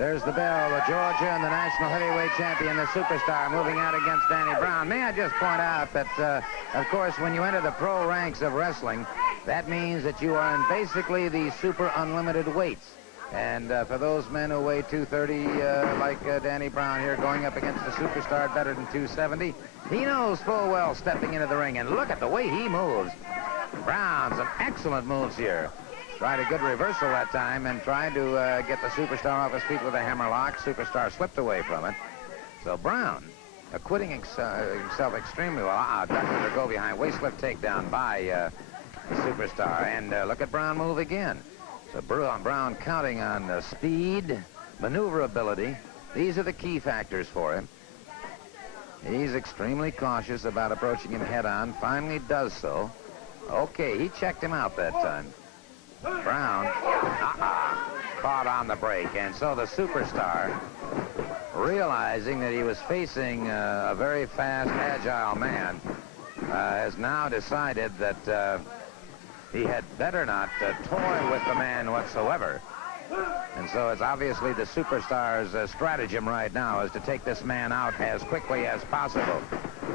There's the bell, the Georgia and the national heavyweight champion, the superstar, moving out against Danny Brown. May I just point out that, of course, when you enter the pro ranks of wrestling, that means that you are in basically the super unlimited weights. And for those men who weigh 230, like Danny Brown here, going up against the superstar better than 270, he knows full well stepping into the ring. And look at the way he moves. Brown, some excellent moves here. Tried a good reversal that time and tried to get the superstar off his feet with a hammerlock. Superstar slipped away from it. So Brown, acquitting himself extremely well. Ducking to go behind. Waist lift takedown by the superstar. And look at Brown move again. So Brown counting on speed, maneuverability. These are the key factors for him. He's extremely cautious about approaching him head-on. Finally does so. Okay, he checked him out that time. Brown, caught on the break. And so the superstar, realizing that he was facing a very fast, agile man, has now decided that he had better not toy with the man whatsoever. And so it's obviously the superstar's stratagem right now is to take this man out as quickly as possible.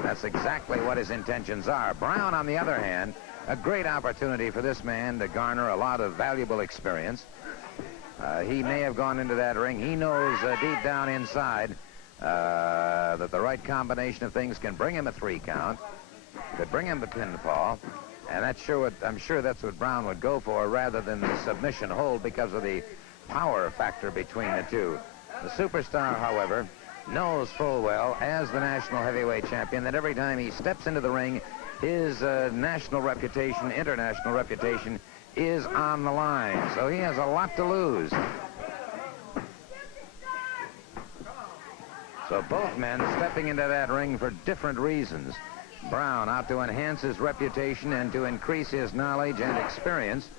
That's exactly what his intentions are. Brown, on the other hand, a great opportunity for this man to garner a lot of valuable experience. He may have gone into that ring. He knows deep down inside that the right combination of things can bring him a 3 count, could bring him a pinfall, and I'm sure that's what Brown would go for rather than the submission hold because of the power factor between the two. The superstar, however, knows full well, as the national heavyweight champion, that every time he steps into the ring, his national reputation, international reputation, is on the line. So he has a lot to lose. So both men stepping into that ring for different reasons. Brown out to enhance his reputation and to increase his knowledge and experience.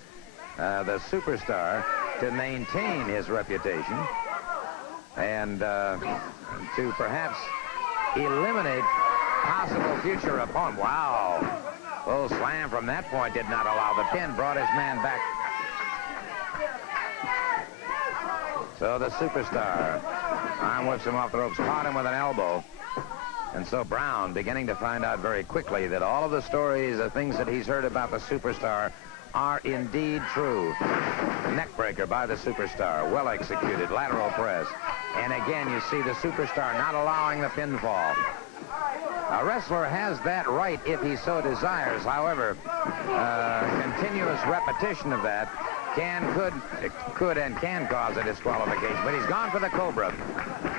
The superstar to maintain his reputation and to perhaps eliminate possible future opponent. Wow. Full slam from that point did not allow the pin, brought his man back. So the superstar arm whips him off the ropes, caught him with an elbow. And so Brown beginning to find out very quickly that all of the stories, the things that he's heard about the superstar are indeed true. Neckbreaker by the superstar, well executed, lateral press. And again, you see the superstar not allowing the pinfall. A wrestler has that right if he so desires. However, continuous repetition of that could and can cause a disqualification. But he's gone for the Cobra.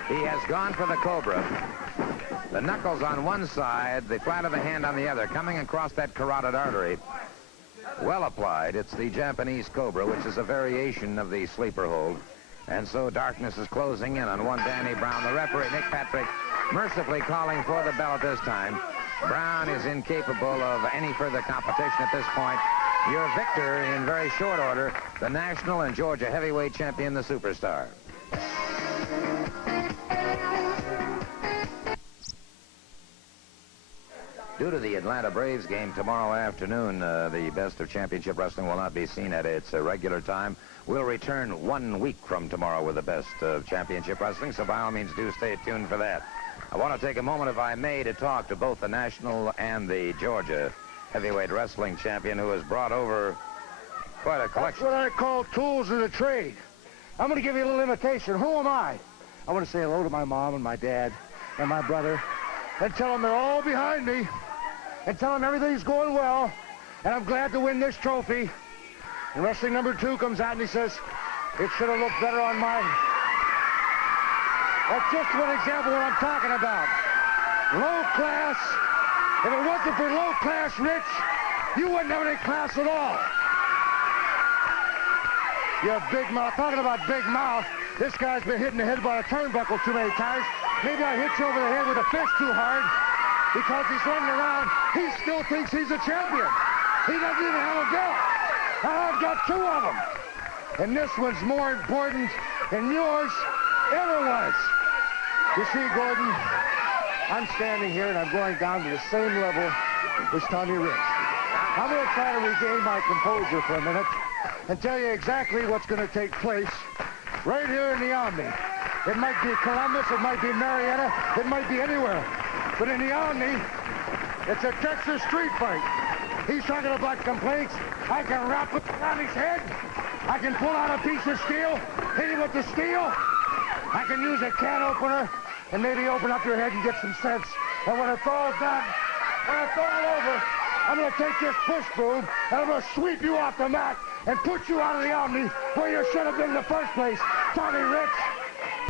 He has gone for the Cobra. The knuckles on one side, the flat of the hand on the other, coming across that carotid artery. Well applied. It's the Japanese Cobra, which is a variation of the sleeper hold. And so darkness is closing in on one Danny Brown. The referee, Nick Patrick, mercifully calling for the bell at this time. Brown is incapable of any further competition at this point. Your victor in very short order, the national and Georgia heavyweight champion, the superstar. Due to the Atlanta Braves game tomorrow afternoon, the Best of Championship Wrestling will not be seen at its regular time. We'll return 1 week from tomorrow with the Best of Championship Wrestling, so by all means do stay tuned for that. I want to take a moment, if I may, to talk to both the national and the Georgia heavyweight wrestling champion, who has brought over quite a collection. That's what I call tools of the trade. I'm going to give you a little imitation. Who am I? I want to say hello to my mom and my dad and my brother and tell them they're all behind me and tell them everything's going well and I'm glad to win this trophy. And wrestling number 2 comes out and he says, it should have looked better on mine. That's just one example of what I'm talking about. Low class. If it wasn't for low class Rich, you wouldn't have any class at all. You have big mouth. Talking about big mouth, this guy's been hitting the head by a turnbuckle too many times. Maybe I hit you over the head with a fist too hard because he's running around. He still thinks he's a champion. He doesn't even have a belt. I've got 2 of them. And this one's more important than yours ever was. You see, Gordon, I'm standing here and I'm going down to the same level as Tommy Rich. I'm going to try to regain my composure for a minute and tell you exactly what's going to take place right here in the Omni. It might be Columbus, it might be Marietta, it might be anywhere. But in the Omni, it's a Texas street fight. He's talking about complaints. I can wrap it around his head. I can pull out a piece of steel, hit him with the steel. I can use a can opener and maybe open up your head and get some sense. And when it's all done, when it's all over, I'm going to take this push broom and I'm going to sweep you off the mat and put you out of the Omni where you should have been in the first place. Tommy Rich.